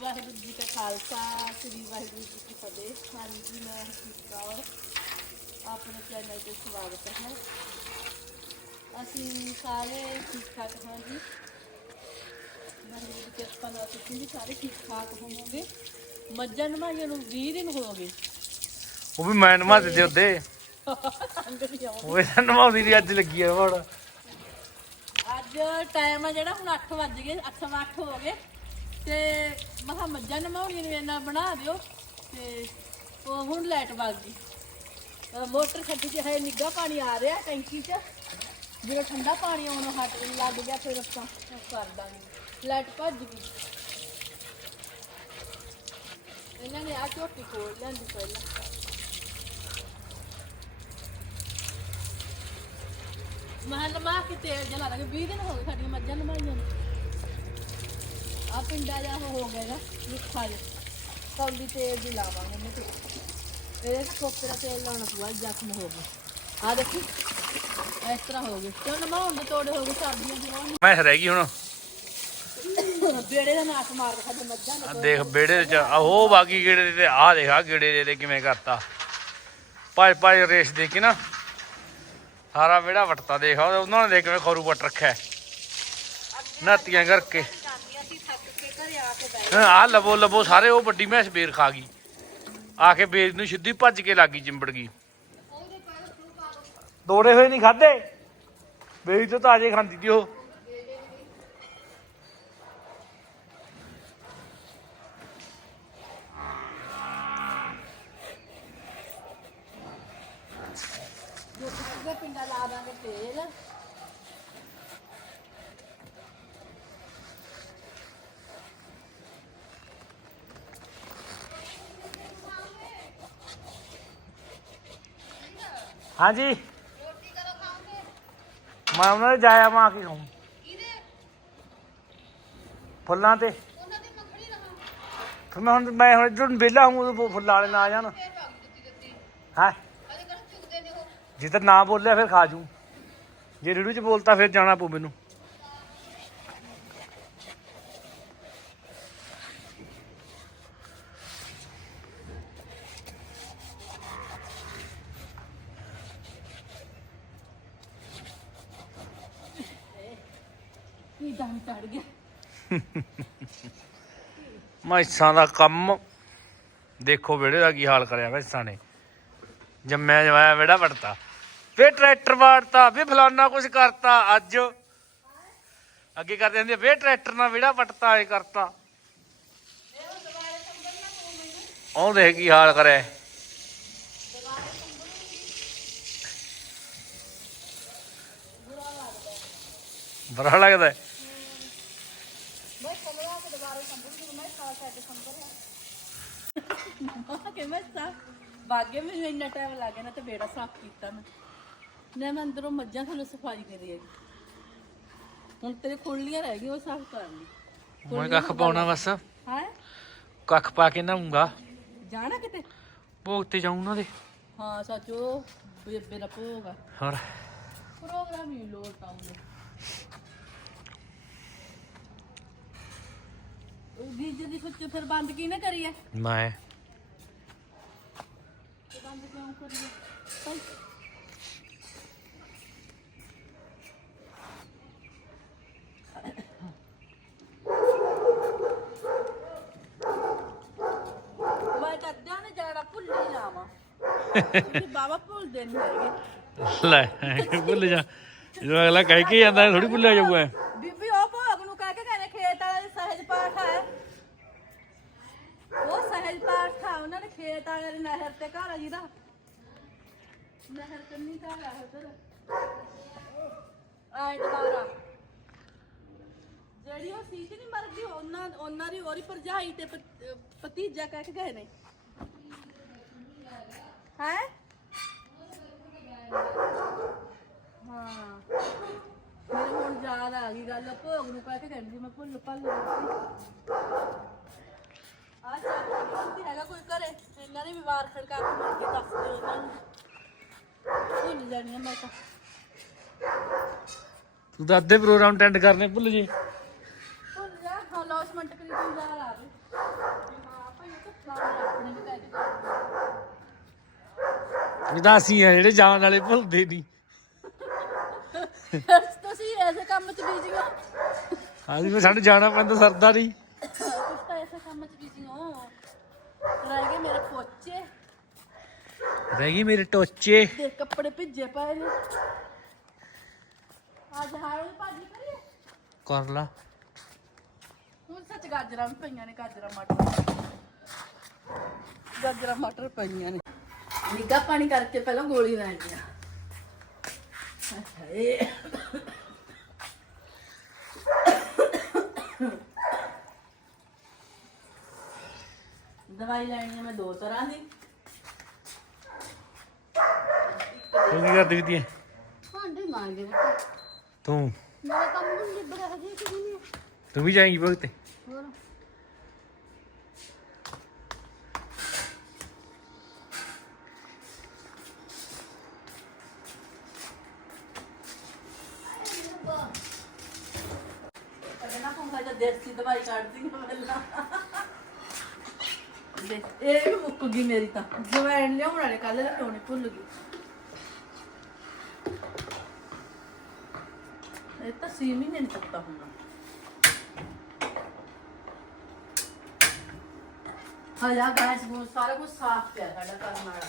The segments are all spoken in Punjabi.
ਵਾਹਿਗੁਰੂ ਜੀ ਕਾ ਖਾਲਸਾ ਸ੍ਰੀ ਵਾਹਿਗੁਰੂ ਜੀ ਕੀ ਫਤਿਹ। ਹਾਂਜੀ ਮੈਂ ਹਰਜੀਤ ਕੌਰ ਆਪਣੇ ਚੈਨਲ ਤੇ ਸਵਾਗਤ ਹੈ। ਅਸੀਂ ਸਾਰੇ ਠੀਕ ਠਾਕ ਹਾਂ ਜੀ। ਵਾਹਿਗੁਰੂ ਦੀ ਕਿਰਪਾ ਨਾਲ ਤੁਸੀਂ ਵੀ ਸਾਰੇ ਠੀਕ ਠਾਕ ਹੋਵੋਗੇ। ਮੱਝਾਂ ਨਮਾਈਆਂ ਨੂੰ 20 ਦਿਨ ਹੋ ਗਏ। ਉਹ ਵੀ ਮੈਂ ਨਵਾ ਦੇ ਉਹਦੇ ਸੰਗ ਨਹੀਂ ਆਉਂਦੀ ਉਹ ਇਹਨਾਂ ਨਵਾਉਂਦੀ ਦੀ ਅੱਜ ਲੱਗੀ ਆ ਵੜ ਅੱਜ ਟਾਈਮ ਆ ਜਿਹੜਾ ਹੁਣ 8 ਵੱਜ ਗਏ 8 ਅੱਠ ਹੋ ਗਏ। ਤੇ ਮਹਾ ਮੱਝਾਂ ਨਮਾਉਣੀਆਂ ਨੂੰ ਇਹਨਾਂ ਬਣਾ ਦਿਓ ਤੇ ਉਹ ਹੁਣ ਲਾਈਟ ਵੱਜ ਗਈ। ਅਹ ਮੋਟਰ ਖੱਡੀ ਚ ਹੈ ਨਿੱਗਾ ਪਾਣੀ ਆ ਰਿਹਾ ਟੈਂਕੀ ਚ। ਜਦੋਂ ਠੰਡਾ ਪਾਣੀ ਆਉਣੋਂ ਹਟ ਲੱਗ ਗਿਆ, ਫਿਰ ਆਪਾਂ ਉਹ ਕਰ ਦਾਂਗੇ। ਲਾਈਟ ਭੱਜ ਗਈ। ਇਹਨਾਂ ਨੇ ਆ ਝੋਟੀ ਖੋਲ ਲੈਂਦੀ ਪਹਿਲਾਂ। ਮਹਾਂ ਨਮਾ ਕੇ ਤੇਲ ਜਲਾ ਲਾਂਗੇ 20 ਦਿਨ ਹੋ ਗਏ ਸਾਡੀਆਂ ਮੱਝਾਂ ਨਮਾਈਆਂ ਨੂੰ। ਆ ਪਿੰਡਾ ਜਾ ਹੋ ਗਿਆ ਨਾ ਮਿੱਠਾ ਜਿਹਾ। ਕੌਲੀ ਤੇਲ ਦੀ ਲਾਵਾਂਗੇ ਮੈਂ ਤੇ ਇਹ ਕੋਪਰੇ ਦਾ ਤੇਲ ਲਾਉਣਾ ਪੂਆ ਜ਼ਖਮ ਹੋ ਗਿਆ ਆ ਦੇਖੀ ਇਸ ਤਰ੍ਹਾਂ ਹੋ ਗਏ। ਕਿਉਂ ਨਮਾਉਣ ਦੇ ਤੋੜੇ ਹੋ ਗਏ ਸਰਦੀਆਂ ਦੀ? ਨਮਾਉਣ ਮੈਂ ਰਹਿ ਗਈ ਹੁਣ। ਬੇੜੇ ਦਾ ਨਾਸ ਮਾਰ ਕੇ ਸਾਡੇ ਮੱਝਾਂ ਆ ਨੇ ਦੇਖ ਬੇੜੇ ਚ ਆ ਉਹ ਬਾਕੀ ਗੇੜੇ ਦੇ ਤੇ ਆ ਦੇਖ ਆ ਗੇੜੇ ਦੇ ਤੇ ਕਿਵੇਂ ਕਰਤਾ। ਭਾਜ ਭਾਜ ਰੇਸ ਦੇ ਕੇ ਨਾ ਸਾਰਾ ਵਿਹੜਾ ਵਟਤਾ ਦੇਖ ਉਹਨਾਂ ਨੇ ਦੇਖ ਕਿਵੇਂ ਖਰੂ ਵਟ ਰੱਖਿਆ। ਨਾਤੀਆਂ ਕਰਕੇ ਜਾਂਦੀਆਂ ਸੀ ਥੱਕ ਕੇ ਘਰੇ ਆ ਲਵੋ ਲਵੋ, ਸਾਰੇ ਉਹ ਵੱਡੀ ਮੈਸ ਬੇਰ ਖਾ ਗਈ। ਆ ਕੇ ਬੇਰ ਨੂੰ ਸਿੱਧੀ ਭੱਜ ਕੇ ਲੱਗੀ ਚਿੰਬੜ ਗਈ। ਦੋੜੇ ਹੋਏ ਨਹੀਂ ਖਾਦੇ ਬੇਰੀ ਤੋਂ ਤਾਜੇ ਖਾਂਦੀ ਤੀ ਉਹ। ਹਾਂਜੀ। ਮੈਂ ਉਹਨਾਂ ਦੇ ਜਾਇਆ ਮਾ ਕੇ ਖਾਉਂ ਫੁੱਲਾਂ ਤੇ। ਫਿਰ ਮੈਂ ਹੁਣ ਮੈਂ ਹੁਣ ਜਦੋਂ ਵਿਹਲਾ ਹੂੰ ਉਦੋਂ ਫੁੱਲਾਂ ਵਾਲੇ ਨਾ ਆ ਜਾਣ ਹਾਂ? ਜੇ ਤਾਂ ਨਾ ਬੋਲਿਆ ਫਿਰ ਖਾ ਜੂ। ਜੇ ਰੇੜੂ ਚ ਬੋਲਤਾ ਫਿਰ ਜਾਣਾ ਪਊ ਮੈਨੂੰ। ਕੀ ਦਮ ਚੜ ਗਿਆ। ਮੈਸਾਂ ਦਾ ਕੰਮ ਦੇਖੋ ਵਿਹੜੇ ਦਾ ਕੀ ਹਾਲ ਕਰਿਆ ਮੈਸਾਂ ਨੇ। ਜੰਮਿਆ ਜਵਾਇਆ ਵਿਹੜਾ ਵੜਤਾ ਵੇ ਟਰੈਕਟਰ ਵਾੜਤਾ ਵੇ ਫਲਾਨਾ ਕੁਝ ਕਰਤਾ, ਅੱਜ ਅੱਗੇ ਕਰਦੇ ਹੁੰਦੇ ਵੇ ਟਰੈਕਟਰ ਨਾਲ ਵਿਹੜਾ ਵਟਤਾ ਇਹ ਕਰਤਾ। ਉਹ ਦੇਖ ਕੀ ਹਾਲ ਕਰਿਆ? ਬੜਾ ਲੱਗਦਾ। ਹੈ। ਮੈਂ ਕਮਰਾ ਕੇ ਦੁਬਾਰਾ ਸੰਭਲ ਮੈਂ ਖਾ ਖਾ ਕੇ ਸੰਭਲ ਕਿ ਮੈਂ ਸਾ ਬਾਗੇ ਮੈਨੂੰ ਇੰਨਾ ਟਾਈਮ ਲੱਗ ਗਿਆ ਨਾ ਤੇ ਬੇੜਾ ਸਾਫ਼ ਕੀਤਾ ਮੈਂ। ਨਾ ਮੈਂ ਅੰਦਰੋਂ ਮੱਝਾਂ ਥੱਲੇ ਸਫ਼ਾਈ ਕਰੀ ਹੈਗੀ। ਹੁਣ ਤੇਰੇ ਖੁੱਲੀਆਂ ਰਹਿ ਗਈਆਂ ਉਹ ਸਾਫ਼ ਕਰਨੀ ਮੈਂ ਕੱਖ ਪਾਉਣਾ ਬਸ। ਹੈ? ਕੱਖ ਪਾ ਕੇ ਨਹਾਉਂਗਾ ਜਾਣਾ ਕਿਤੇ? ਭੋਗ ਤੇ ਜਾਉਂ ਉਹਨਾਂ ਦੇ। ਹਾਂ ਸੱਚੋ ਬੇਬੇ ਦਾ ਭੋਗ ਹੋਰ? ਪ੍ਰੋਗਰਾਮ ਹੀ ਲੋੜ ਪਾਉਂਦੇ ਗੀਜਰ ਦੀ ਸੁੱਚ ਫਿਰ ਬੰਦ ਕੀ ਨਾ ਕਰੀਏ? ਮੈਂ। ਤੇ ਬੰਦ ਕਿਉਂ ਕਰੀਏ? ਭਾਈ ਮੈਂ ਤਾਂ ਅੱਧਿਆਂ ਨੇ ਜਾਣਾ ਭੁੱਲ ਹੀ ਜਾਵਾਂ। ਤੁਸੀਂ ਬਾਬਾ ਭੁੱਲਦੇ ਨਹੀਂ ਹੈਗੇ। ਲੈ ਭੁੱਲ ਜਾ। ਜਦੋਂ ਅਗਲਾ ਕਹਿ ਕੇ ਜਾਂਦਾ ਥੋੜੀ ਭੁੱਲਿਆ ਜਾਊਗਾ। ਬੀਬੀ ਉਹ ਭੋਗ ਨੂੰ ਕਹਿ ਕੇ ਕਹਿੰਦੇ ਖੇਤ ਵਾਲੇ ਸਹਿਜ ਪਾਠ ਹੈ ਉਹ ਸਹਿਜ ਪਾਠ ਆ ਉਹਨਾਂ ਨੇ ਖੇਤ ਵਾਲੇ ਨਹਿਰ ਤੇ ਘਰ ਆ ਜਿਹਦਾ। ਨਹਿਰ ਕੰਨੀ ਘਰ ਆ ਉਧਰ। ਆਏ ਦੁਬਾਰਾ। ਜਿਹੜੀ ਉਹ ਸੀਤ ਨਹੀਂ ਮਰਦੀ ਉਹਨਾਂ ਉਹਨਾਂ ਦੀ ਉਹਦੀ ਭਰਜਾਈ ਤੇ ਭਤੀਜਾ ਕਹਿ ਕੇ ਗਏ ਨੇ। ਹੈ? ਹਾਂ। ਮੈਨੂੰ ਹੁਣ ਯਾਦ ਆ ਗਈ ਗੱਲ, ਭੋਗ ਨੂੰ ਕਹਿ ਕੇ ਕਹਿੰਦੀ ਮੈਂ ਭੁੱਲ ਭੱਲ ਹੈਗਾ ਤੂੰ। ਤਾਂ ਅੱਧੇ ਪ੍ਰੋਗਰਾਮ ਅਟੈਂਡ ਕਰਨੇ ਭੁੱਲ ਜੀ। ਭੁੱਲ ਜਾ। ਹਲੌਸਮੈਂਟ ਕਰੀ ਤੂੰ ਜਾ ਲਾ ਦੇ ਹਾਂ ਭਾਈ ਉਹ ਤਾਂ ਫਲਾਣਾ ਆਪਣੇ ਵੀ ਲੈ ਕੇ ਇਹ ਤਾਂ ਜਿਹੜੇ ਜਾਣ ਵਾਲੇ ਭੁੱਲਦੇ ਨਹੀਂ ਜਾ। ਤੁਸੀਂ ਐਸੇ ਕੰਮ ਚ ਬੀਜੀ ਹੋ ਹਾਂਜੀ ਫਿਰ ਸਾਨੂੰ ਜਾਣਾ ਪੈਂਦਾ ਸਰਦਾ ਰਹਿ ਗਈ ਮੇਰੇ ਟੋਚੇ। ਕੱਪੜੇ ਭਿੱਜੇ ਪਏ ਨੇ। ਅੱਜ ਹਾਰੋਂ ਭਾਜੀ ਕਰੀਏ? ਕਰ ਲਾ। ਹੁਣ ਸੱਚ ਗਾਜਰਾਂ ਵੀ ਪਈਆਂ ਨੇ ਗਾਜਰਾਂ ਮਟਰ। ਗਾਜਰਾਂ ਮਟਰ ਪਈਆਂ ਨੇ। ਨਿੱਘਾ ਪਾਣੀ ਕਰਕੇ ਪਹਿਲਾਂ ਗੋਲੀ ਲੈਣੀ ਆ ਦਵਾਈ ਲੈਣੀ ਆ ਮੈਂ ਦੋ ਤਰ੍ਹਾਂ ਦੀ। ਕਰਦੀ ਵੀ ਭਾਂਡੇ ਮੰਗਦੇ ਬੱਚੇ ਤੂੰ। ਮੇਰਾ ਕੰਮ ਨਹੀਂ ਨਿਬੜਿਆ ਹਜੇ ਕਿ ਨਹੀਂ ਤੂੰ ਵੀ ਜਾਏਂਗੀ ਭਗਤੇ ਹੋਰ? ਕਹਿੰਦਾ ਤੂੰ ਤਾਂ ਦੇਸੀ ਦਵਾਈ ਕੱਢਦੀ ਆ ਪਹਿਲਾਂ। ਦੇ ਇਹ ਵੀ ਮੁੱਕ ਗਈ ਮੇਰੀ ਤਾਂ। ਜਵੈਣ ਲਿਆਉਣ ਵਾਲੇ ਕੱਲ ਲਿਆਉਣੀ ਭੁੱਲ ਗਈ। ਇਹ ਤਾਂ ਸੀ ਮਹੀਨੇ ਨਹੀਂ ਤੱਕਾ ਹੁੰਦਾ। ਹਾਂ ਯਾ ਗੈਸ ਗੂਸ ਸਾਰਾ ਕੁਝ ਸਾਫ਼ ਪਿਆ ਸਾਡਾ ਕਰਨ ਵਾਲਾ।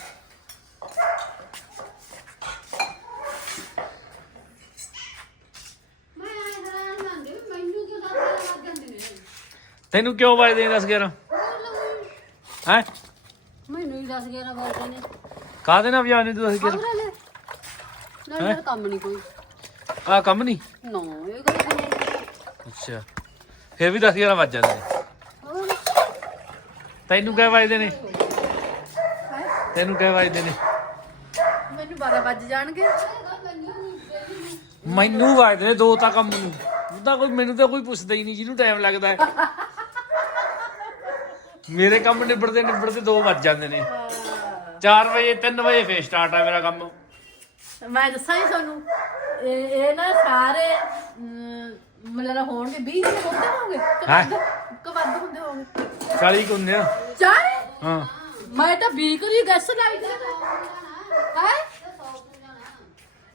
ਕਿਉਂ ਨੇ ਤੈਨੂੰ ਕਿਉਂ ਵੱਜਦੇ 10 11 ਹੈ? ਮੈਨੂੰ ਹੀ ਦੱਸ 11 ਵਜੇ ਨੇ। ਕਾਹਦੇ ਨਾਲ ਵਜਾਉਂਦੇ ਤੂੰ 10 11 ਖਬਰ ਲੈ। ਨਾ ਮੇਰਾ ਕੰਮ ਨਹੀਂ ਕੋਈ। ਆ ਕੰਮ ਨਹੀਂ ਨਾ ਇਹ ਕੋਈ ਅੱਛਾ। ਫਿਰ ਵੀ 10 11 ਵੱਜ ਜਾਂਦੇ ਤੈਨੂੰ ਕਿਹ ਵੱਜਦੇ ਨੇ? ਤੈਨੂੰ ਕਿਹ ਵੱਜਦੇ ਨੇ? ਮੈਨੂੰ 12 ਵੱਜ ਜਾਣਗੇ। ਮੈਨੂੰ ਵੱਜਦੇ ਨੇ ਦੋ ਤਾਂ ਕੰਮ ਨੂੰ। ਉਹਦਾ ਕੋਈ ਮੈਨੂੰ ਤਾਂ ਕੋਈ ਪੁੱਛਦਾ ਹੀ ਨਹੀਂ ਜਿਹਨੂੰ ਟਾਈਮ ਲੱਗਦਾ ਹੈ। ਮੇਰੇ ਕੰਮ ਨਿਬੜਦੇ ਨਿਬੜਦੇ 2 ਵੱਜ ਜਾਂਦੇ ਨੇ। 4 ਵਜੇ 3 ਵਜੇ ਫੇਰ ਸਟਾਰਟ ਆ ਮੇਰਾ ਕੰਮ। ਮੈਂ ਦੱਸਾਂ ਹੀ ਤੁਹਾਨੂੰ। ਇਹ ਇਹ ਨਾ ਸਾਰੇ ਅਮ, ਲੱਗਦਾ ਹੋਣਗੇ 20 ਦਿਨ ਹੁੰਦੇ ਹੋਣਗੇ ਕਿ ਕਿ ਵੱਧ ਹੁੰਦੇ ਹੋਣਗੇ। 40 ਕੁੰਨੇ ਆ। ਹਾਂ। ਮੈਂ ਤਾਂ 20 ਕਰੀ ਗੈਸ ਲਾਈ ਸੀ। ਹੈ?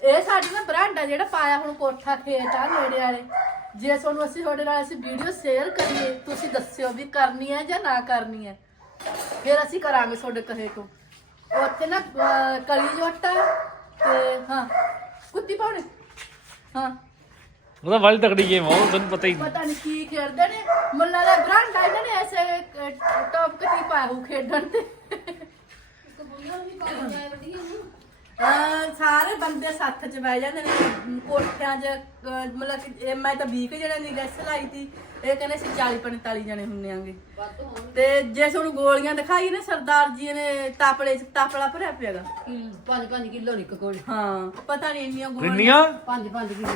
ਇਹ ਸਾਡੇ ਨਾ ਬਰਾਂਡਾ ਜਿਹੜਾ ਪਾਇਆ ਹੁਣ ਕੋਠਾ ਖੇਤ ਆ ਨੇੜੇ ਵਾਲੇ। ਜੇ ਤੁਹਾਨੂੰ ਅਸੀਂ ਤੁਹਾਡੇ ਨਾਲ ਅਸੀਂ ਵੀਡੀਓ ਸ਼ੇਅਰ ਕਰੀਏ ਤੁਸੀਂ ਦੱਸਿਓ ਵੀ ਕਰਨੀ ਹੈ ਜਾਂ ਨਾ ਕਰਨੀ ਹੈ। ਫਿਰ ਅਸੀਂ ਕਰਾਂਗੇ ਤੁਹਾਡੇ ਕਹੇ ਤੋਂ। ਉੱਥੇ ਨਾ ਅਹ, ਕਲੀ ਜੋਟਾ ਤੇ ਹਾਂ ਕੁੱਤੀ ਪਾਉਣੇ। ਹਾਂ। ਉਹਦਾ ਵਾਲੀ ਤਕੜੀ ਗੇਮ ਆ ਉਹ ਤੈਨੂੰ ਪਤਾ ਹੀ ਨਹੀਂ ਪਤਾ ਨਹੀਂ ਕੀ ਖੇਡਦੇ ਨੇ। ਮੁੱਲਾ ਦਾ ਬਰਾਂਡਾ ਇਹਨਾਂ ਨੇ ਐਸੇ ਟੌਪ ਕਤੀ ਪਾਇਆ ਹੋ ਖੇਡਣ ਤੇ। ਪਾਉਂ ਅਹ ਸਾਰੇ ਬੰਦੇ ਸੱਥ ਚ ਬਹਿ ਜਾਂਦੇ ਨੇ। ਕੋਠਿਆਂ 'ਚ ਅਹ, ਮਤਲਬ ਕਿ ਇਹ ਮੈਂ ਤਾਂ 20 ਕੁ ਜਣਿਆਂ ਦੀ ਗੈਸ ਲਾਈ ਤੀ। ਇਹ ਕਹਿੰਦੇ ਸੀ 40 45 ਜਣੇ ਹੁੰਨੇ ਆਂਗੇ। ਵੱਧ ਹੋਣ ਤੇ ਜੇ ਤੁਹਾਨੂੰ ਗੋਲੀਆਂ ਦਿਖਾਈ ਨੇ ਸਰਦਾਰ ਜੀ ਨੇ ਤਾਪੜੇ 'ਚ ਤਾਪੜਾ ਭਰਿਆ ਪਿਆਗਾ ਕਿਲੋ 5-5 ਕਿਲੋ ਨਿੱਕ ਕੋਲ ਹਾਂ ਪਤਾ ਨਹੀਂ ਇੰਨੀਆਂ ਗੋਲੀਆਂ। ਕਿੰਨੀਆਂ? 5-5 ਕਿਲੋ।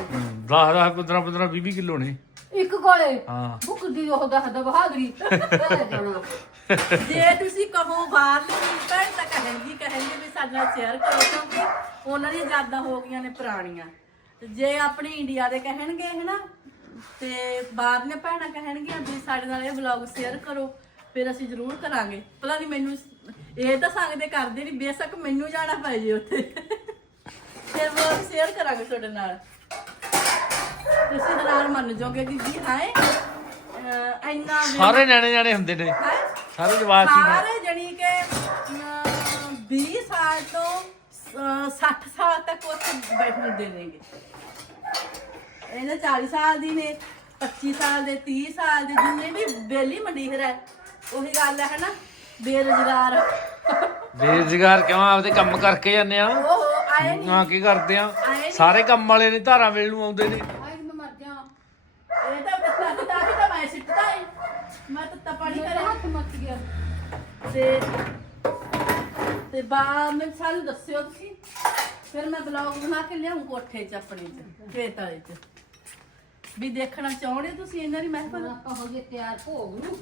10 10 15 15 20 20 ਕਿਲੋ ਨੇ। ਇੱਕ ਕੋਲੇ ਹਾਂ। ਬੁੱਕ ਦੀ ਉਹ ਦੱਸਦਾ ਬਹਾਦਰੀ। ਲੈ ਜਾਣਾ। ਜੇ ਤੁਸੀਂ ਕਹੋ ਬਾਹਰਲੇ ਦੀ ਭੈਣ ਤਾਂ ਕਹਿਣਗੀ ਕਹਿਣਗੇ ਵੀ ਸਾਡੇ ਨਾਲ ਸ਼ੇਅਰ ਕਰੋ ਕਿਉਂਕਿ ਉਹਨਾਂ ਦੀਆਂ ਯਾਦਾਂ ਹੋ ਗਈਆਂ ਨੇ ਪੁਰਾਣੀਆਂ। ਤੇ ਜੇ ਆਪਣੇ ਇੰਡੀਆ ਦੇ ਕਹਿਣਗੇ ਹਨਾ ਤੇ ਬਾਹਰਲੀਆਂ ਭੈਣਾਂ ਕਹਿਣਗੀਆਂ ਵੀ ਸਾਡੇ ਨਾਲ ਇਹ ਵਲੌਗ ਸ਼ੇਅਰ ਕਰੋ ਫਿਰ ਅਸੀਂ ਜ਼ਰੂਰ ਕਰਾਂਗੇ। ਭਲਾ ਨਹੀਂ ਮੈਨੂੰ ਇਹ ਤਾਂ ਸੰਗਦੇ ਕਰਦੇ ਨਹੀਂ ਬੇਸ਼ੱਕ ਮੈਨੂੰ ਜਾਣਾ ਪੈ ਜੇ ਉੱਥੇ। ਫਿਰ ਵਲੌਗ ਸ਼ੇਅਰ ਕਰਾਂਗੇ ਤੁਹਾਡੇ ਨਾਲ। ਤੁਸੀਂ ਹੈਰਾਨ ਮੰਨ ਜਾਓਗੇ ਕਿ ਜੀ ਹਾਏ ਇੰਨਾ ਸਾਰੇ ਨਿਆਣੇ ਨਿਆਣੇ ਹੁੰਦੇ ਨੇ? ਸਾਰੇ ਜਵਾਕ ਹੀ ਨੇ। ਸਾਰੇ ਜਣੀ ਕਿ ਅਮ, 20 ਸਾਲ ਤੋਂ ਅ, 60 ਸਾਲ ਤੱਕ ਉੱਥੇ ਬੈਠਦੇ ਨੇਗੇ। ਇਹਨੇ 40 ਸਾਲ ਦੀ ਨੇ 25 ਸਾਲ ਦੇ 30 ਸਾਲ ਦੇ ਜਿੰਨੇ ਵੀ ਬੇਲੀ ਮੰਡੀਰ ਹੈ ਉਹੀ ਗੱਲ ਹੈ ਹਨਾ ਬੇਰੁਜ਼ਗਾਰ। ਬੇਰੁਜ਼ਗਾਰ ਕਿਉਂ? ਆਪਦੇ ਕੰਮ ਕਰਕੇ ਜਾਂਦੇ ਆ। ਉਹ ਆਏ ਨਹੀਂ ਹਾਂ ਕੀ ਕਰਦੇ ਆ? ਆਏ ਨੀ। ਸਾਰੇ ਕੰਮ ਵਾਲੇ ਨੇ ਧਾਰਾਂ ਵੇਲ ਨੂੰ ਆਉਂਦੇ ਨੇ। ਮੈਂ ਮਰ ਜਾ ਇਹ ਤਾਂ ਦੱਸਾਂ ਤਾਂ ਵੀ ਤਾਂ ਮੈਂ ਸਿੱਟਦਾ ਹੈ ਮੈਂ ਤਾਂ ਤਪਾਣੀ ਮੇਰਾ ਕਰਾਂ ਹੱਥ ਮੱਚ ਗਿਆ। ਤੇ ਤੇ ਬਾ ਮੈਂ ਸਾਨੂੰ ਦੱਸਿਓ ਤੁਸੀਂ। ਫਿਰ ਮੈਂ ਬਲੌਗ ਬਣਾ ਕੇ ਲਿਆਉਂ ਕੋਠੇ 'ਚ ਆਪਣੇ 'ਚ ਖੇਤ ਵਾਲੇ 'ਚ। ਵੀ ਦੇਖਣਾ ਚਾਹੁੰਦੇ ਤੁਸੀਂ ਇਹਨਾਂ ਦੀ ਮਹਿਫਲ? ਆਪਾਂ ਹੋ ਗਏ ਤਿਆਰ ਭੋਗ ਨੂੰ।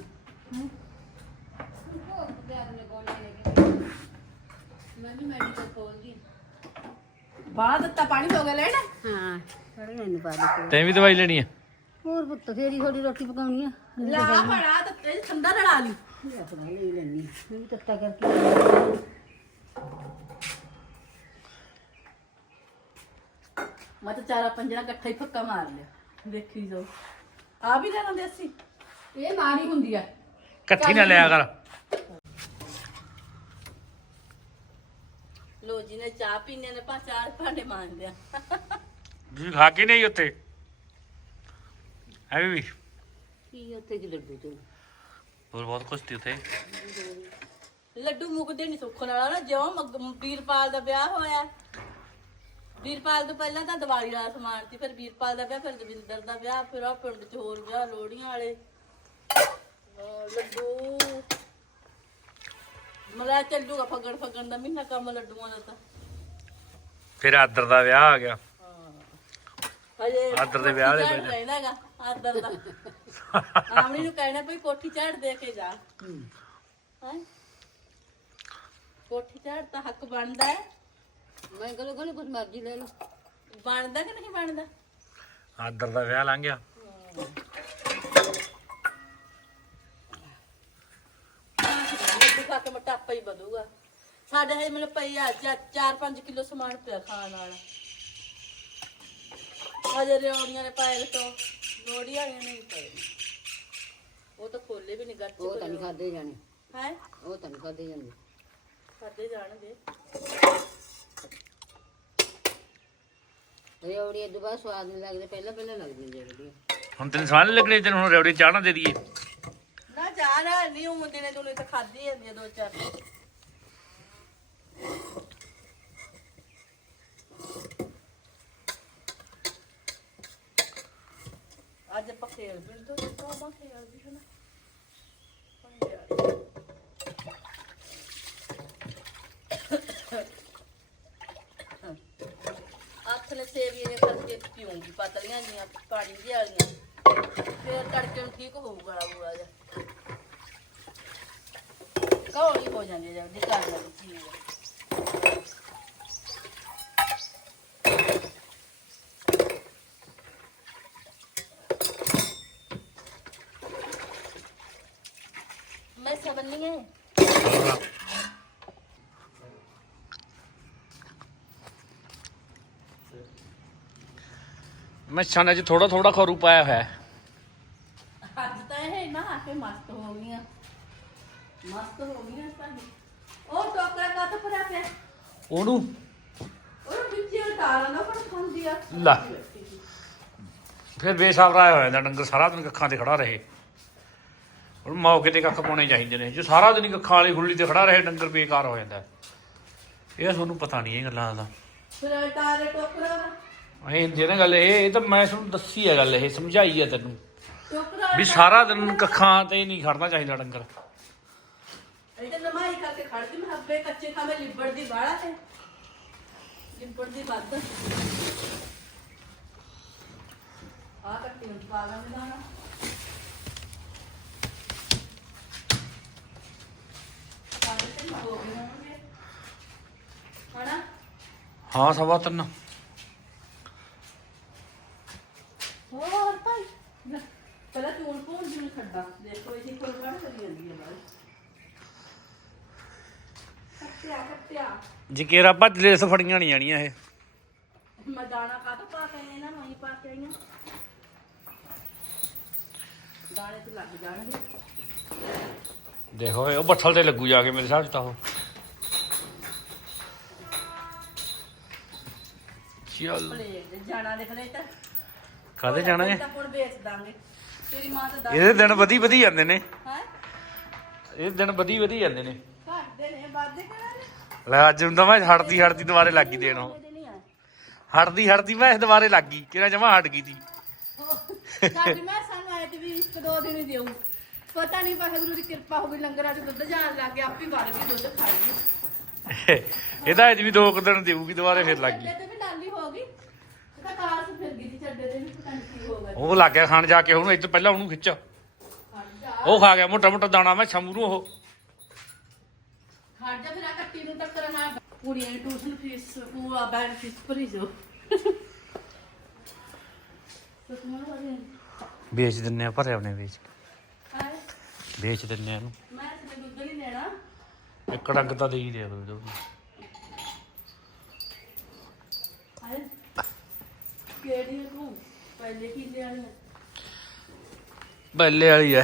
ਭੋਗ ਤਿਆਰ ਨੇ ਕੋਲ ਲੈ ਕੇ। ਮੈਂ ਵੀ ਮੈਡੀਕਲ ਖੋਲਦੀ। ਬਾਹਰ ਦਿੱਤਾ ਪਾਣੀ ਹੋ ਗਿਆ ਲੈਣਾ? ਹਾਂ ਸਾਰੇ ਲੈਣ ਪਾ ਦੇ ਤੈਂ ਵੀ ਦਵਾਈ ਲੈਣੀ ਆ? ਹੋਰ ਪੁੱਤ ਕਿਹੜੀ ਥੋੜੀ ਰੋਟੀ ਪਕਾਉਣੀ ਆ। ਲਾ ਬੜਾ ਤੇ ਇਹ ਠੰਡਾ ਲੜਾ ਲਈ। ਲੈ ਪਕਾ ਲਈ ਲੈਣੀ ਮੈਂ ਵੀ ਤੱਤਾ ਕਰਕੇ ਮੈਂ ਤਾਂ ਚਾਰਾ ਪੰਜਣਾ ਇਕੱਠਾ ਹੀ ਫੱਕਾ ਮਾਰ ਲਿਆ। ਦੇਖੀ ਜਾਓ। ਆ ਵੀ ਲੈਣਾ ਦੇਸੀ ਇਹ ਮਾਰੀ ਹੁੰਦੀ ਆ। ਇਕੱਠੀ ਨਾ ਲਿਆ ਕਰ। ਲੋ ਜੀ ਨੇ ਚਾਹ ਪੀਣੇ ਨੇ ਪਾ ਚਾਰ ਭਾਂਡੇ ਮਾਂਜਦੇ ਆ ਤੁਸੀਂ ਖਾ ਕੇ ਨਹੀਂ ਉੱਥੇ? ਐਵੇਂ ਵੀ ਕੀ ਉੱਥੇ ਕੀ ਲੱਡੂ ਤੇ? ਹੋਰ ਬਹੁਤ ਕੁਝ ਸੀ ਉੱਥੇ। ਲੱਡੂ ਮੁੱਕਦੇ ਨਹੀਂ ਸੁੱਖਣ ਵਾਲਾ ਨਾ ਜਿਉਂ ਵੀਰਪਾਲ ਦਾ ਵਿਆਹ ਹੋਇਆ। ਵੀਰਪਾਲ ਤੋਂ ਪਹਿਲਾਂ ਤਾਂ ਦੀਵਾਲੀ ਦਾ ਸਮਾਨ ਸੀ ਫਿਰ ਵੀਰਪਾਲ ਦਾ ਵਿਆਹ ਫਿਰ ਦਵਿੰਦਰ ਦਾ ਵਿਆਹ ਫਿਰ ਆ ਪਿੰਡ ਚ ਹੋਰ ਵਿਆਹ ਲੋਹੜੀਆਂ ਵਾਲੇ। ਅਹ ਲੱਡੂ। ਮਲਾ ਚੱਲੂਗਾ ਫੱਗਣ ਫੱਗਣ ਦਾ ਮਹੀਨਾ ਕੰਮ ਲੱਡੂਆਂ ਦਾ ਤਾਂ। ਫਿਰ ਆਦਰ ਦਾ ਵਿਆਹ ਆ ਗਿਆ। ਹਜੇ ਆਦਰ ਦੇ ਵਿਆਹ ਆਦਰ ਦਾ। ਆਮਣੀ ਨੂੰ ਕਹਿਣਾ ਭਈ ਕੋਠੀ ਝਾੜ ਦੇ ਕੇ ਜਾ। ਹਾਂ। ਕੋਠੀ ਝਾੜ ਤਾਂ ਹੱਕ ਬਣਦਾ ਹੈ। ਮੈਂ ਕਹਿੰਦਾ ਕੋਲ ਕੁਝ ਮਰਜ਼ੀ ਲੈ ਲਓ। ਬਣਦਾ ਕਿ ਨਹੀਂ ਬਣਦਾ? ਆਦਰ ਦਾ ਵਿਆਹ ਲੰਘ ਗਿਆ। ਲੱਡੂ ਖਾ ਕੇ ਮੋਟਾਪਾ ਹੀ ਵਧੂਗਾ। ਸਾਡੇ ਹਜੇ ਮੈਨੂੰ ਪਈ ਆ 4-5 ਕਿਲੋ ਸਮਾਨ ਪਿਆ ਖਾਣ ਵਾਲਾ। ਹਜੇ ਰਿਉੜੀਆਂ ਨੇ ਪਾਏ ਤੋਂ ਰੋੜੀ ਵਾਲੀਆਂ ਨੇ ਵੀ ਪਏ ਉਹ ਤਾਂ ਖੋਲੇ ਵੀ ਨਹੀਂ ਗੱਚ ਉਹ ਤਾਂ ਨਹੀਂ ਖਾਦੇ ਜਾਣੇ। ਹੈ? ਉਹ ਤਾਂ ਨਹੀਂ ਖਾਦੇ ਜਾਂਦੇ ਖਾਦੇ ਜਾਣਗੇ। ਰਿਓੜੀ ਦੇ ਬਾਅਦ ਸਵਾਦ ਨਹੀਂ ਲੱਗਦੇ ਪਹਿਲਾਂ ਪਹਿਲਾਂ ਲੱਗਦੀ ਜਿਹੜੀ ਹੁਣ ਤੈਨੂੰ ਸਵਾਲ ਨੀ ਲੱਗਣੇ ਤੈਨੂੰ ਹੁਣ ਰੇਵੜੀ ਚਾਹ ਨਾ ਦੇ ਦਈਏ। ਨਾ ਜਾਣਾ ਨਹੀਂ ਉਹ ਦਿਨੇ ਤੁਨੇ ਤਾਂ ਖਾਦੀ ਜਾਂਦੀ ਆ ਦੋ ਚਾਰ। ਅੱਜ ਆਪਾਂ ਖੇਲ ਵੀ ਦੋ ਤੋਂ ਆਪਾਂ ਖੇਲ ਵੀ ਹਨਾ ਹੱਥ ਨੇ ਸੇਵੀਆਂ ਨੇ ਕਰਕੇ ਪੀਉਂਗੀ ਪਤਲੀਆਂ ਜੀਆਂ ਪਾਣੀ ਜਿਹੀ ਵਾਲੀਆਂ। ਫੇਰ ਤੜਕੇ ਨੂੰ ਠੀਕ ਹੋਊਗਾ ਬੂਆ ਜਾ ਕੌੜੀ ਹੋ ਜਾਂਦੀ ਹੈ ਜਦ ਨਿਕਾਲ ਲਈ ਚੀਜ਼ ਮੈਂ। ਸਬੰਨੀ ਹੈ ਮੈਂ ਛਾਨੇ 'ਚ ਥੋੜਾ ਥੋੜਾ ਖਰੂ ਪਾਇਆ ਹੋਇਆ ਹੈ। ਅੱਜ ਤਾਂ ਇਹ ਨਾ ਆ ਕੇ ਮਸਤ ਹੋ ਗਈਆਂ। ਮਸਤ ਹੋ ਗਈਆਂ ਸਾਡੀ ਉਹ ਟੋਕਰਾ ਕਾ ਤਾਂ ਭਰਿਆ ਪਿਆ। ਉਹਨੂੰ? ਉਹ ਵਿੱਚੇ ਉਤਾਰਾ ਨਾ ਪਰ ਖਾਂਦੀ ਆ। ਲੈ। ਫਿਰ ਬੇਸਾਬਰਾ ਹੋਇਆ ਜਾਂਦਾ ਡੰਗਰ ਸਾਰਾ ਦਿਨ ਕੱਖਾਂ ਤੇ ਖੜਾ ਰਹੇ। ਹੁਣ ਮੌਕੇ ਤੇ ਕੱਖ ਪਾਉਣੇ ਚਾਹੀਦੇ ਨੇ। ਜੇ ਸਾਰਾ ਦਿਨ ਹੀ ਕੱਖਾਂ ਵਾਲੀ ਖੁੱਲੀ ਤੇ ਖੜਾ ਰਹੇ ਡੰਗਰ ਬੇਕਾਰ ਹੋ ਜਾਂਦਾ। ਹੈ। ਇਹ ਤੁਹਾਨੂੰ ਪਤਾ ਨਹੀਂ ਇਹ ਗੱਲਾਂ ਦਾ। ਫਿਰ ਉਤਾਰੇ ਟੋਕਰਾ। ਹੁੰਦੀ ਹੈ ਨਾ ਗੱਲ ਇਹ ਇਹ ਤਾਂ ਮੈਂ ਤੁਹਾਨੂੰ ਦੱਸੀ ਹੈ ਗੱਲ ਇਹ ਸਮਝਾਈ ਹੈ ਤੈਨੂੰ। ਟੋਕਰਾ ਵੀ ਸਾਰਾ ਦਿਨ ਕੱਖਾਂ ਤੇ ਨਹੀਂ ਖੜਨਾ ਚਾਹੀਦਾ ਡੰਗਰ। ਇਹ ਤਾਂ ਨਮਾਈ ਕਰਕੇ ਖੜਦੀ ਮੈਂ ਹੱਬੇ ਕੱਚੇ ਖਾਵੇਂ ਲਿਬੜ ਦੀ ਬਾੜਾ ਤੇ। ਲਿਬੜ ਦੀ ਵੱਧ। ਆ ਕੱਟੀ ਨੂੰ ਪਾ ਲਾਂਗੇ ਦਾਣਾ। ਸਾਰੇ ਤੇ ਹੋ ਗਏ ਹੋਣਗੇ। ਹਣਾ ਹਾਂ ਸਵਾ ਤਿੰਨ ਹੋਰ ਭਾਈ ਲੈ, ਪਹਿਲਾਂ ਚੂਨ ਪੂਣ ਜਿਹਨੂੰ ਛੱਡਾ ਦੇਖੋ ਇਹ ਕੋਲ ਬਣ ਕਰੀ ਜਾਂਦੀ ਹੈ ਬਾਈ ਕੱਟਿਆ ਕੱਟਿਆ ਜੇ ਕੇਰਾ ਭੱਜ ਲੈ ਸਫੜੀਆਂ ਨਹੀਂ ਜਾਣੀਆਂ ਇਹ। ਮੈਂ ਦਾਣਾ ਕਾਹਤੋਂ ਪਾ ਕੇ ਆਈ ਇਹਨਾਂ ਨੂੰ ਹੀ ਪਾ ਕੇ ਆਈਆਂ। ਦਾਣੇ ਤੇ ਲੱਗ ਜਾਣਗੇ। ਦੇਖੋ ਇਹ ਉਹ ਬੱਠਲ ਤੇ ਲੱਗੂ ਜਾ ਕੇ ਮੇਰੇ ਹਿਸਾਬ 'ਚ ਤਾਂ ਉਹ। ਚੱਲ। ਪਲੇਟ ਜਾਣਾ ਦੇਖ ਲੈ ਤਾਂ। ਕਾਹਦੇ ਜਾਣਾ ਹੈ ਤਾਂ ਹੁਣ ਵੇਚ ਦਾਂਗੇ। ਤੇਰੀ ਮਾਂ ਤਾਂ ਦੱਸ ਇਹਦੇ ਦਿਨ ਵਧੀ ਵਧੀ ਜਾਂਦੇ ਨੇ। ਹੈ? ਇਹ ਦਿਨ ਵਧੀ ਵਧੀ ਜਾਂਦੇ ਨੇ। ਘੱਟਦੇ ਨੇ ਵਾਧੇ ਕਰਾਂਗੇ ਲੈ ਅੱਜ ਨੂੰ ਤਾਂ ਮੈਂ ਹੜਦੀ ਹੜਦੀ ਦੁਬਾਰੇ ਲੱਗ ਗਈ ਦੇਣ ਉਹ ਹੜਦੀ ਹੜਦੀ ਮੈਂ ਇਸ ਦੁਬਾਰੇ ਲੱਗ ਗਈ ਕਿਹੜਾ ਜਮਾ ਹਟ ਗਈ ਤੀ। ਸਾਡੀ ਮੈਂ ਸਾਨੂੰ ਆਏ ਤੇ ਵੀ ਇੱਕ ਦੋ ਦਿਨ ਹੀ ਦੇਉ ਪਤਾ ਨਹੀਂ ਵਾਹਿਗੁਰੂ ਦੀ ਕਿਰਪਾ ਹੋ ਗਈ ਲੰਗਰਾਂ 'ਚ ਦੁੱਧ ਜਾਣ ਲੱਗ ਗਿਆ ਆਪੀ ਵੜ ਗਈ ਦੁੱਧ ਖਾ ਲਈ ਇਹਦਾ ਅੱਜ ਵੀ ਦੋ ਕੁ ਦਿਨ ਦੇਊਗੀ ਦੁਬਾਰੇ ਫਿਰ ਲੱਗ ਗਈ। ਚੱਡੇ ਤੇ ਵੀ ਡਾਲੀ ਹੋ ਗਈ। ਇਹ ਤਾਂ ਕਾਰ ਸੇ ਫਿਰ ਗਈ ਸੀ ਚੱਡੇ ਤੇ ਵੀ ਪਤਾ ਨਹੀਂ ਕੀ ਹੋ ਗਿਆ। ਉਹ ਲੱਗ ਗਿਆ ਖਾਣ ਜਾ ਕੇ ਉਹਨੂੰ ਇੱਥੇ ਪਹਿਲਾਂ ਉਹਨੂੰ ਖਿੱਚ। ਖੜ ਜਾ। ਉਹ ਖਾ ਗਿਆ ਮੋਟਾ ਮੋਟਾ ਦਾਣਾ ਮੈਂ ਸ਼ੰਭੂ ਨੂੰ ਉਹ। ਖੜ ਜਾ ਫਿਰ ਆ ਕੱਟੀ ਨੂੰ ਟੱਕਰ ਨਾ ਕੁੜੀਆਂ ਦੀ ਟਿਊਸ਼ਨ ਫੀਸ ਪੂਰਾ ਬੈਂਡ ਫੀਸ ਭਰੀ ਜੋ ਸੁਖਮਨ ਵਾਲੀ ਵੇਚ ਦਿੰਨੇ ਆ ਭਰੇ ਉਹਨੇ ਵੇਚ ਵੇਚ ਦਿੰਨੇ ਆ ਇਹਨੂੰ। ਮੈਂ ਤੇ ਦੁੱਧ ਨਹੀਂ ਲੈਣਾ। ਇੱਕ ਡੰਗ ਤਾਂ ਦੇ ਹੀ ਦੇ ਦੋ ਹਾਏ ਕਿਹੜੀਆਂ ਤੂੰ ਪਹਿਲੇ ਕਿੱਲੇ ਵਾਲੀਆਂ ਬੱਲੇ ਵਾਲੀ ਐ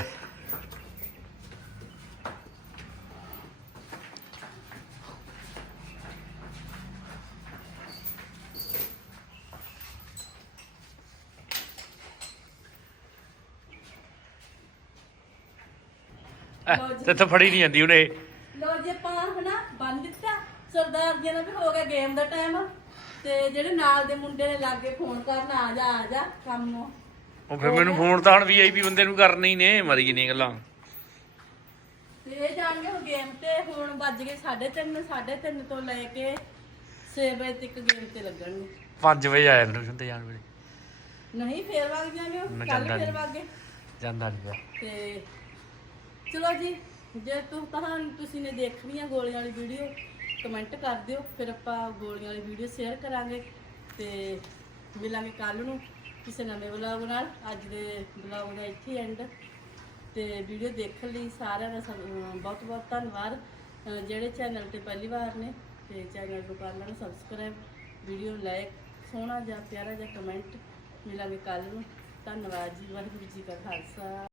ਤੇ ਤਾਂ ਫੜੀ ਨਹੀਂ ਜਾਂਦੀ ਉਹਨੇ। ਲੋ ਜੇ ਆਪਾਂ ਹਨਾ ਬੰਨ ਦਿੱਤਾ। ਸਰਦਾਰ ਜੀ ਨਾਲ ਵੀ ਹੋ ਗਿਆ ਗੇਮ ਦਾ ਟਾਈਮ ਤੇ ਜਿਹੜੇ ਨਾਲ ਦੇ ਮੁੰਡੇ ਨੇ ਲਾਗੇ ਫੋਨ ਕਰਨ ਆ ਜਾ ਆ ਜਾ ਕੰਮ ਨੂੰ। ਉਹ ਫਿਰ ਮੈਨੂੰ ਫੋਨ ਤਾਂ ਹੁਣ ਵੀਆਈਪੀ ਬੰਦੇ ਨੂੰ ਕਰਨੇ ਹੀ ਨੇ ਮਰੀ ਗਈ ਨਹੀਂ ਗੱਲਾਂ ਤੇ ਇਹ ਜਾਣ ਗਏ ਗੇਮ ਤੇ। ਹੁਣ ਵੱਜ ਗਏ 3:30 3:30 ਤੋਂ ਲੈ ਕੇ 6 ਵਜੇ ਤੱਕ ਗੇਮ ਤੇ ਲੱਗਣਗੇ। 5 ਵਜੇ ਆਇਆ ਟਿਊਸ਼ਨ ਤੇ ਜਾਣ ਵੇਲੇ। ਨਹੀਂ ਫੇਰ ਵਗ ਜਾਣਗੇ ਕੱਲ ਜਾਂਦਾ ਫੇਰ। ਵਗ ਗਏ। ਜਾਂਦਾ ਨਹੀਂ ਤੇ ਚਲੋ ਜੀ, ਜੇ ਤੂੰ ਤੁਹਾਨੂੰ ਤੁਸੀਂ ਨੇ ਦੇਖਣੀ ਆ ਗੋਲੀਆਂ ਵਾਲੀ ਵੀਡੀਓ ਕਮੈਂਟ ਕਰ ਦਿਓ, ਫਿਰ ਆਪਾਂ ਗੋਲੀਆਂ ਵਾਲੀ ਵੀਡੀਓ ਸ਼ੇਅਰ ਕਰਾਂਗੇ ਤੇ ਮਿਲਾਂਗੇ ਕੱਲ ਨੂੰ ਕਿਸੇ ਨਵੇਂ ਵਲੌਗ ਨਾਲ। ਅੱਜ ਦੇ ਵਲੌਗ ਦਾ ਇੱਥੇ ਐਂਡ ਤੇ ਵੀਡੀਓ ਦੇਖਣ ਲਈ ਸਾਰਿਆਂ ਦਾ ਬਹੁਤ ਬਹੁਤ ਧੰਨਵਾਦ। ਜਿਹੜੇ ਚੈਨਲ ਤੇ ਪਹਿਲੀ ਵਾਰ ਨੇ, ਤੇ ਚੈਨਲ ਨੂੰ ਕਰ ਲੈਣ ਸਬਸਕ੍ਰਾਈਬ ਵੀਡੀਓ ਲਾਈਕ ਸੋਹਣਾ ਜਿਹਾ, ਪਿਆਰਾ ਜਿਹਾ ਕਮੈਂਟ ਮਿਲਾਂਗੇ ਕੱਲ ਨੂੰ। ਧੰਨਵਾਦ ਜੀ, ਵਾਹਿਗੁਰੂ ਜੀ ਕਾ ਖਾਲਸਾ।